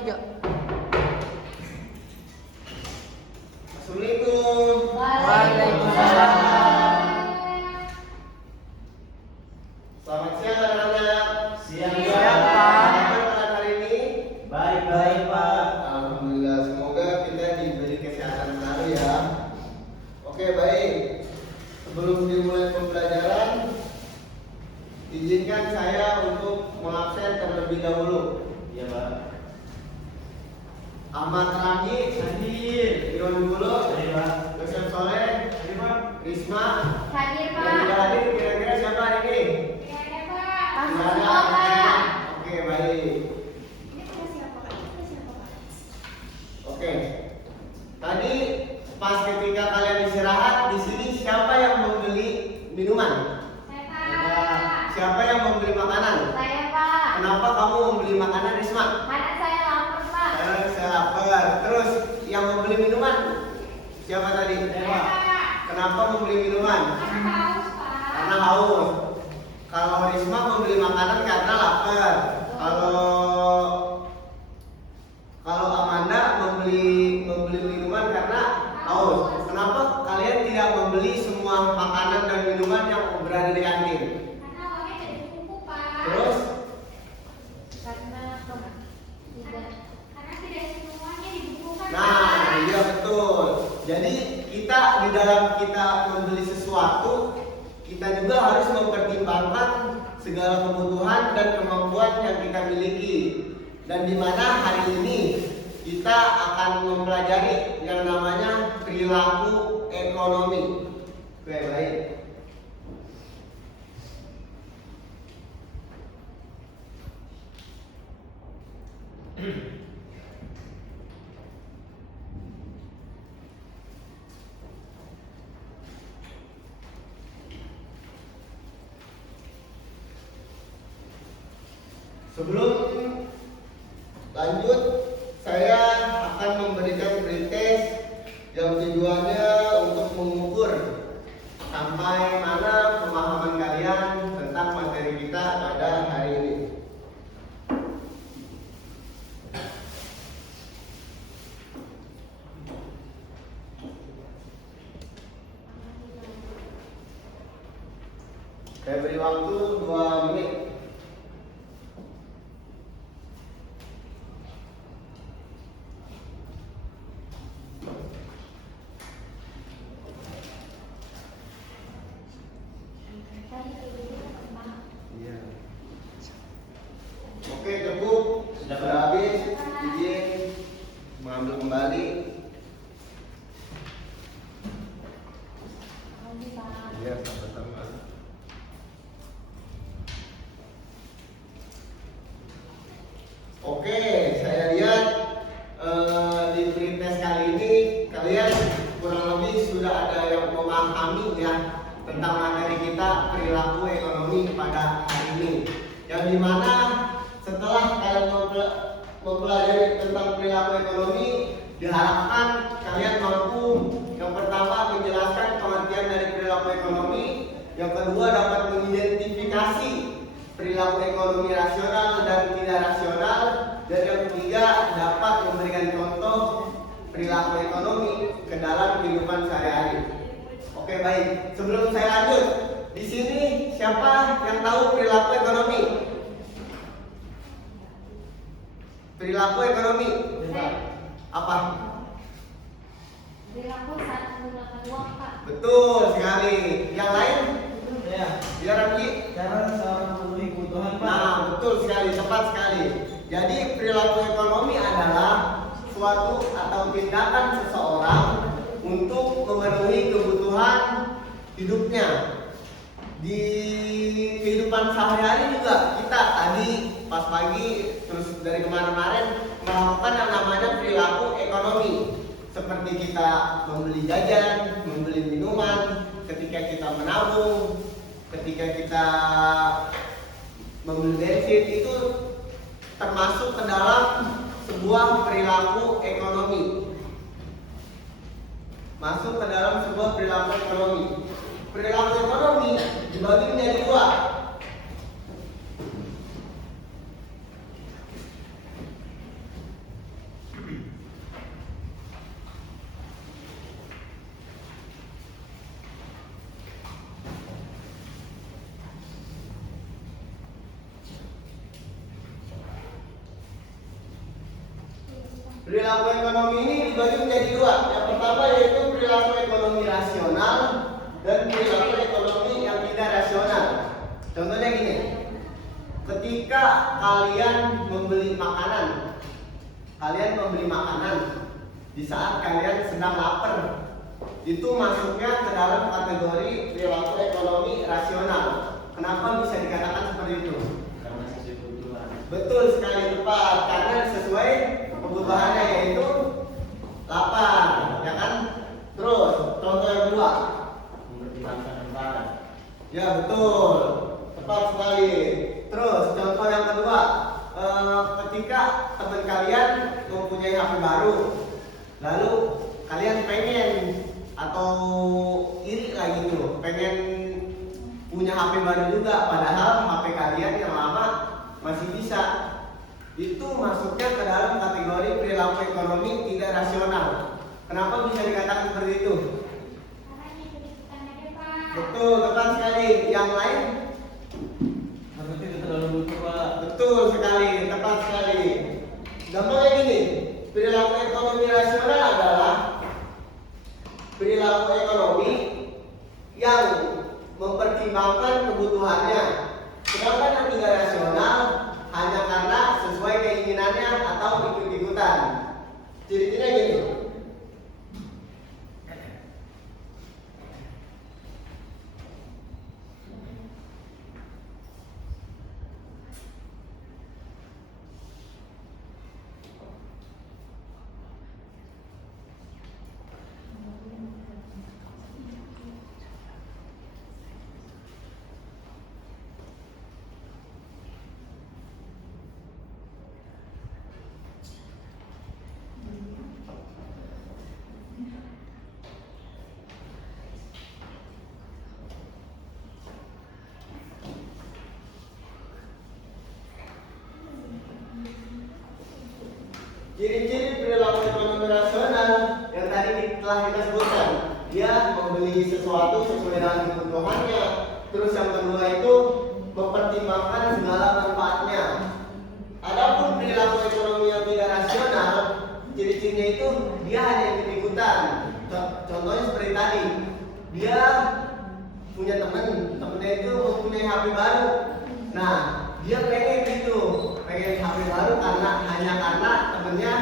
meja. Assalamualaikum. Waalaikumsalam. Selamat siang anak-anak. Siang, Siang, Pak. Apa kalian hari ini? Baik, Pak. Alhamdulillah, semoga kita diberi kesehatan selalu ya. Oke, baik. Sebelum dimulai pembelajaran, izinkan saya untuk mengabsen terlebih dahulu. Iya, Pak. Ahmad Ramji, Hadir. Iwan Gulo, Hadir, Pak. Yosef Soleh, Hadir, Pak. Risma. Hadir, Yang Pak. tidak hadir kira-kira siapa hari ini? Tidak ada, Pak. Tidak Langsung ada. semua, Pak. Oke, baik. Ini pada siapa, Pak? Ini pada siapa, Pak? Oke. Tadi pas ketika kalian istirahat di sini siapa yang membeli minuman? Saya, Pak. Siapa yang membeli makanan? Saya, Pak. Kenapa kamu membeli makanan, Risma? Karena saya lapar, Pak. Saya lapar. Terus yang membeli minuman siapa tadi? Saya, Pak. Kenapa membeli minuman? Karena haus, Pak. Karena haus. Kalau Risma membeli makanan karena lapar. Kalau Amanda membeli minuman karena haus. Kenapa kalian tidak membeli semua makanan dan minuman yang berada di kantin? Karena uangnya tidak cukup, Pak. Terus Karena tidak. Karena tidak semuanya dibukukan, Pak. nah, iya betul. Jadi kita di dalam kita membeli sesuatu, kita juga harus mempertimbangkan segala kebutuhan dan kemampuan yang kita miliki. Dan di mana hari ini kita akan mempelajari yang namanya perilaku ekonomi. Oke, baik. Sebelum lanjut, saya akan memberikan pretest yang tujuannya untuk mengukur sampai mana pemahaman kalian tentang materi kita pada hari ini. Saya beri waktu 2 menit. Oke, cukup. Sudah habis. Izin mengambil kembali. Iya, sama-sama. Oke, saya lihat di pretest kali ini kalian kurang lebih sudah ada yang memahami ya tentang materi kita perilaku ekonomi pada hari ini. Yang dimana setelah kalian mempelajari tentang perilaku ekonomi, diharapkan kalian mampu yang pertama menjelaskan pengertian dari perilaku ekonomi, yang kedua dapat mengidentifikasi perilaku ekonomi rasional dan tidak rasional, dan yang ketiga dapat memberikan contoh perilaku ekonomi ke dalam kehidupan sehari-hari. Oke, baik. Sebelum saya lanjut, di sini siapa yang tahu perilaku ekonomi? Perilaku ekonomi apa? Perilaku saat menggunakan uang, Pak. Betul sekali. Yang lain? Ya. Ya, Ramji. Cara seorang memenuhi kebutuhan, Pak. Nah, betul sekali, tepat sekali. Jadi perilaku ekonomi adalah suatu atau tindakan seseorang untuk memenuhi kebutuhan hidupnya. Di kehidupan sehari-hari juga kita tadi pas pagi terus dari kemarin-kemarin melakukan yang namanya perilaku ekonomi. Seperti kita membeli jajan, membeli minuman, ketika kita menabung, ketika kita membeli bensin, itu termasuk ke dalam sebuah perilaku ekonomi. Masuk ke dalam sebuah perilaku ekonomi. Perilaku ekonomi dibagi menjadi dua. Perilaku ekonomi ini dibagi menjadi dua. Yang pertama yaitu perilaku ekonomi rasional dan perilaku ekonomi yang tidak rasional. Contohnya gini, ketika kalian membeli makanan di saat kalian sedang lapar, itu masuknya ke dalam kategori perilaku ekonomi rasional. Kenapa bisa dikatakan seperti itu? Karena sesuai kebutuhan. Betul sekali, tepat, karena sesuai kebutuhannya yaitu lapar, ya kan? Terus contoh yang kedua, Mempertimbangkan manfaat. ya betul, tepat sekali. Terus contoh yang kedua, ketika teman kalian mempunyai HP baru, lalu kalian pengen atau iri lah gitu, pengen punya HP baru juga, padahal HP kalian yang lama masih bisa. Itu masuknya ke dalam kategori perilaku ekonomi tidak rasional. Kenapa bisa dikatakan seperti itu? Karena ikut-ikutan aja, Pak. Betul, tepat sekali. Yang lain? Maksudnya kita terlalu butuh, Pak. Betul sekali, tepat sekali. Gampangnya gini, perilaku ekonomi rasional adalah perilaku ekonomi yang mempertimbangkan kebutuhannya. Sedangkan yang tidak rasional hanya karena sesuai keinginannya atau ikut-ikutan. Ciri-cirinya gini. Ciri-ciri perilaku ekonomi rasional yang tadi telah kita sebutkan, dia membeli sesuatu sesuai dengan kebutuhannya. Terus yang kedua itu mempertimbangkan segala manfaatnya. Adapun perilaku ekonomi yang tidak rasional, ciri-cirinya itu dia hanya ikut-ikutan. Contohnya seperti tadi, dia punya temennya itu mempunyai HP baru. Nah, dia pengen HP baru hanya karena temennya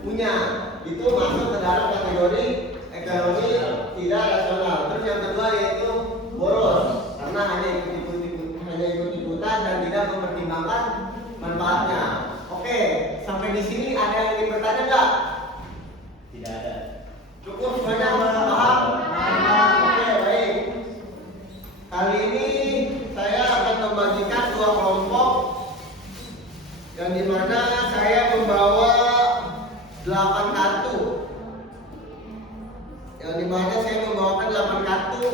punya. Itu masuk ke dalam kategori ekonomi tidak rasional. Terus yang kedua yaitu boros, karena hanya ikut-ikutan dan tidak mempertimbangkan manfaatnya. Oke, sampai di sini ada yang ingin bertanya nggak? Tidak ada. Cukup semuanya paham? Oke, baik. Kali ini saya akan membagikan dua kelompok yang dimana saya membawa 8 kartu. Yang dimana saya membawakan 8 kartu.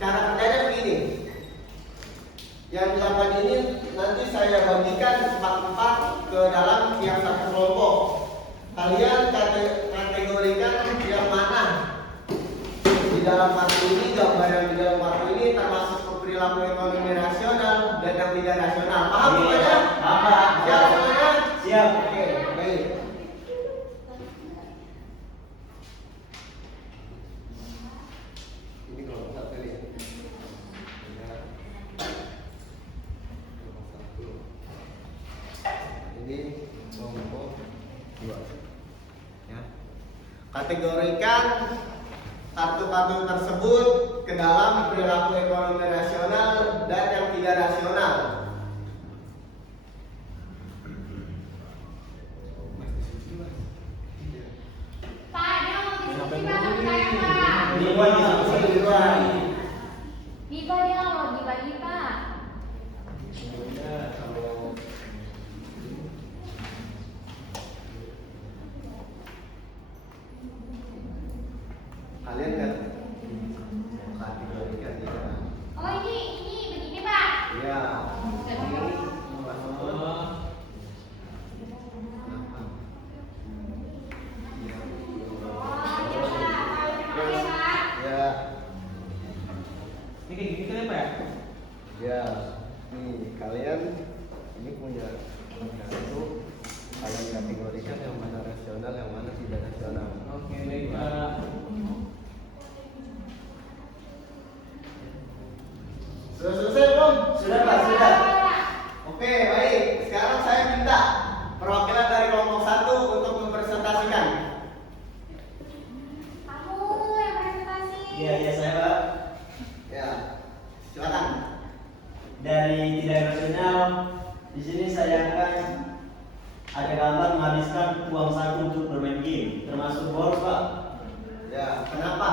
Cara kerjanya begini. Yang 8 ini nanti saya bagikan 4 ke dalam tiap satu kelompok. Kalian kategorikan yang mana di dalam kartu ini, gambar yang di dalam kartu ini termasuk perilaku ekonomi rasional dan yang tidak rasional. Paham semuanya? Paham. Siap semuanya? Siap. Oke, baik. Ini kelompok satu nih. Ini kelompok 2. Ya. Kategorikan kartu-kartu tersebut ke dalam perilaku ekonomi rasional dan yang tidak rasional. Pak, dia mau diskusi bareng saya, Pak. Duluan. Biba dia mau dibagi, Pak. Kalian kan kategorikan ya. Oh, ini begini, Pak. Iya. Oh, iya, Pak. Terima kasih, Pak. Ya. Ini kayak gini kan ya, Pak ya? Ya. Nih, kalian ini punya kartu. Kalian kategorikan yang mana rasional, yang mana uang saku untuk bermain game, termasuk bola, Pak. Ya, kenapa?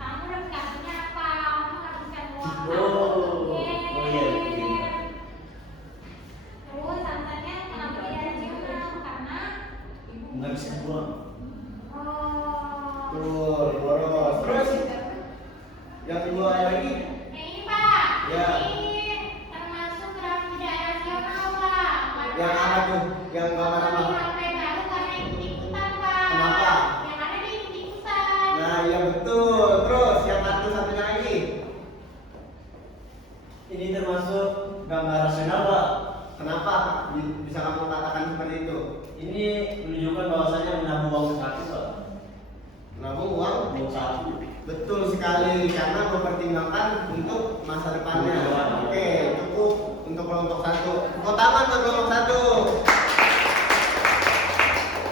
Kamu udah kasihnya apa? Kamu habiskan uang kamu Oh, untuk oh iya, game. iya. Terus alasannya kenapa tidak rasional? Karena Nggak bisa pulang. oh, Betul, boros. Terus yang kedua lagi? ini Pak, Ya. ini termasuk tidak rasional Pak. Yang apa tuh? Yang gambar apa? HP baru karena ikut-ikutan Pak. Kenapa? Yang ada di ikut-ikutan. Nah, iya betul. Terus yang satunya lagi? Ini termasuk gambar rasional, Pak. Kenapa bisa kamu katakan seperti itu? Ini menunjukkan bahwasannya menabung uang saku, Pak. Nabung uang? Uang saku. Betul sekali, karena mempertimbangkan untuk masa depannya. Oke, cukup untuk kelompok satu. Tepuk tangan untuk kelompok satu.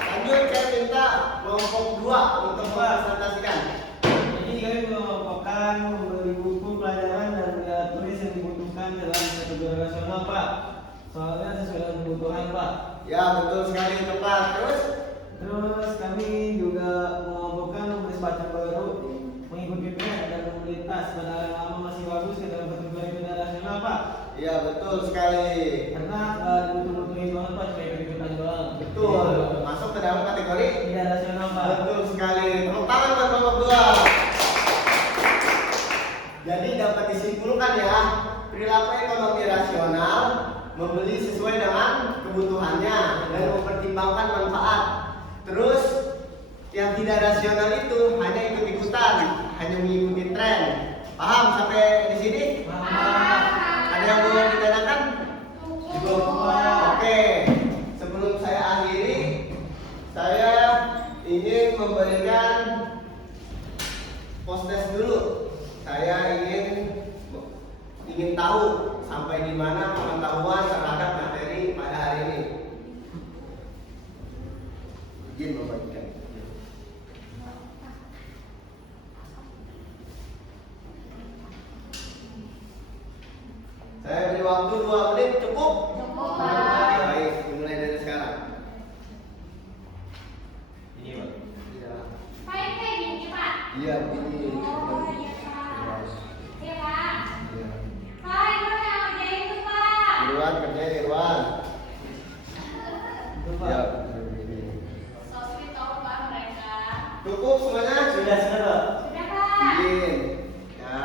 Lanjut, saya minta kelompok dua untuk mempresentasikan. Jadi kami mengelompokkan membeli buku pelajaran dan benda tulis yang dibutuhkan dalam metode rasional, Pak. Soalnya sesuai dengan kebutuhan, Pak. Ya, betul sekali, tepat. Terus kami juga mengelompokkan membeli sepatu baru, mengikuti tren dan membeli tas padahal yang lama masih bagus ke dalam kategori benda rasional, Pak. Ya, betul sekali. Karena nggak dibutuh-butuhin banget, Pak, cuma ikut-ikutan doang. Betul. Masuk ke dalam kategori? Tidak rasional, Pak. Betul sekali. Tepuk tangan buat kelompok dua. Jadi dapat disimpulkan ya, perilaku ekonomi rasional membeli sesuai dengan kebutuhannya dan mempertimbangkan manfaat. Terus yang tidak rasional itu hanya ikut-ikutan, hanya mengikuti tren. Paham sampai di sini? Ada yang mau ditanyakan? Oke, sebelum saya akhiri, saya ingin memberikan post-test dulu. Saya ingin tahu sampai di mana pengetahuan terhadap materi pada hari ini. Izin membagikan. Saya beri waktu 2 menit, cukup? Cukup, Pak. Baik, dimulai dari sekarang. Ini, Pak. Iya. Pak, ini kayak gini Pak. Iya, begini. Oh iya Pak. Iya Pak. Iya. Pak, itu yang ngerjain tuh Pak. Irwan, kerja Irwan. Itu, Pak. Iya, begini. So sweet tau Pak mereka. Cukup semuanya? Sudah, Pak. Sudah Pak. Izin. Ya.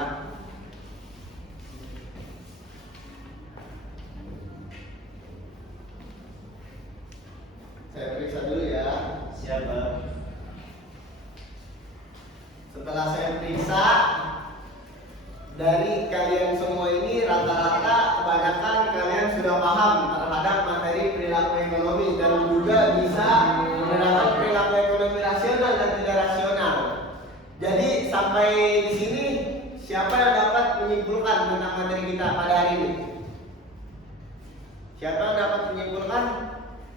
Saya periksa dulu ya. Siapa? Setelah saya periksa, dari kalian semua ini rata-rata kebanyakan kalian sudah paham terhadap materi perilaku ekonomi dan juga bisa menerapkan perilaku ekonomi rasional dan tidak rasional. Jadi sampai di sini siapa yang dapat menyimpulkan tentang materi kita pada hari ini? Siapa yang dapat menyimpulkan?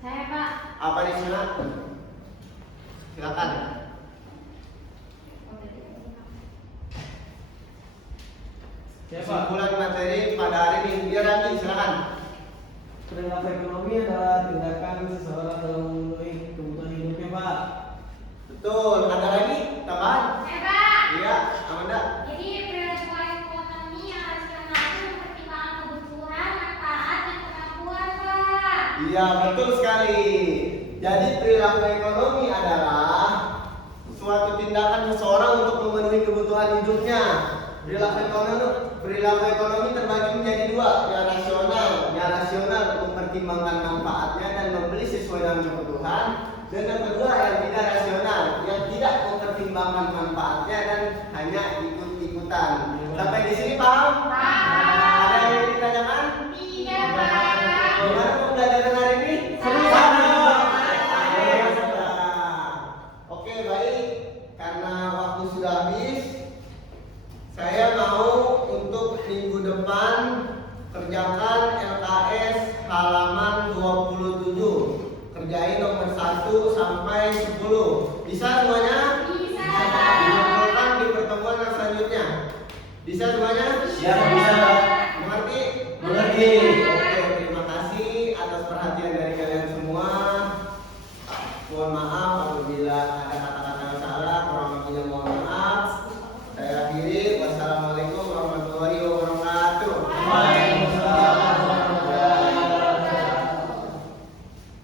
Saya Pak. Apa di sana? Silakan. Siapa? Kesimpulan materi pada hari ini. Biar Randi, silakan. Perilaku ekonomi adalah tindakan seseorang dalam memenuhi kebutuhan hidupnya, Pak. Betul. Ada lagi tambahan? Saya Pak. Iya, Amanda. Jadi perilaku ekonomi yang rasional itu mempertimbangkan kebutuhan, manfaat, dan kemampuan Pak. Iya, betul sekali. Jadi perilaku ekonomi adalah suatu tindakan seseorang untuk memenuhi kebutuhan hidupnya. Perilaku ekonomi terbagi menjadi dua, yang rasional. Yang rasional mempertimbangkan manfaatnya dan membeli sesuai dengan kebutuhan. Dan yang kedua yang tidak rasional, yang tidak mempertimbangkan manfaatnya dan hanya ikut-ikutan. Sampai di sini paham? Paham. Ada yang ingin ditanyakan? Tidak Pak. Gimana pembelajaran hari ini? Seru. Oke, baik. Karena waktu sudah habis, saya mau untuk minggu depan kerjakan LKS halaman 27. Kerjain nomor 1 sampai 10. Bisa semuanya? Bisa. Dikumpulkan di pertemuan yang selanjutnya. Bisa semuanya? Siap, bisa, Pak. Mengerti? Mengerti. Oke, terima kasih atas perhatian dari kalian semua. Mohon maaf